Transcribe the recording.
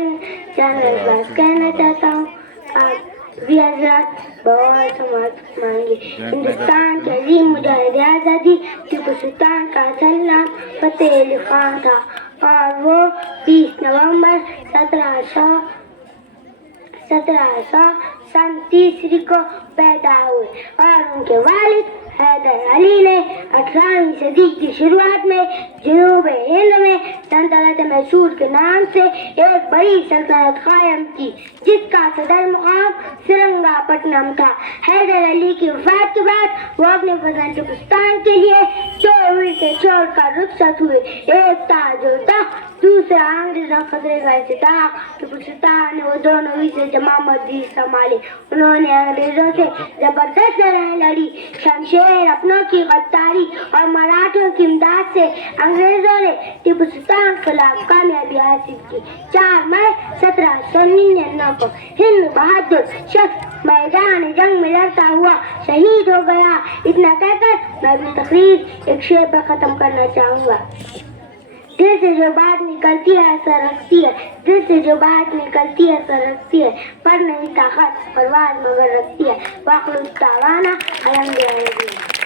जानवर बात कहना चाहता हूँ आप भी हजरत बहुत समाज मांगे। हिंदुस्तान के अजीम मुजाहिद आज़ादी टीपू सुल्तान का असल नाम फतेह अली खान था और वो 20 नवंबर 1737 को पैदा हुए और उनके वालिद हैदर अली ने 18वीं सदी की शुरुआत में जनूब हिंद में सल्तनत मैसूर के नाम से एक बड़ी सल्तनत कायम की जिसका सदर मुकाम श्रीरंगपट्टनम था। हैदर अली की वफात के बाद वो अपने वतन टिपुस्तान के लिए चोर से छोड़कर रुखसत हुए। एक था जो था दूसरा अंग्रेजों खतरे का इंतजार। टिपू सुल्तान ने वो दोनों विषय जमा मस्जिद संभाली। उन्होंने अंग्रेजों से जबरदस्त लड़ाई लड़ी। शमशेर अपनों की गद्दारी और मराठों की इमदाद से अंग्रेजों ने टिपू सुल्तान के खिलाफ कामयाबी हासिल की। 4 मई 1799 को हिंद बहादुर शख्स मैदान जंग में लड़ता हुआ शहीद हो गया। इतना कहकर मैं अपनी तकरीर एक शेर पर खत्म करना चाहूँगा। दिल से जो बात निकलती है असर रखती है, दिल से जो बात निकलती है असर रखती है, पर नहीं ताकत परवाज मगर रखती है। वाक़िअत तावाना अलहम्दुलिल्लाह।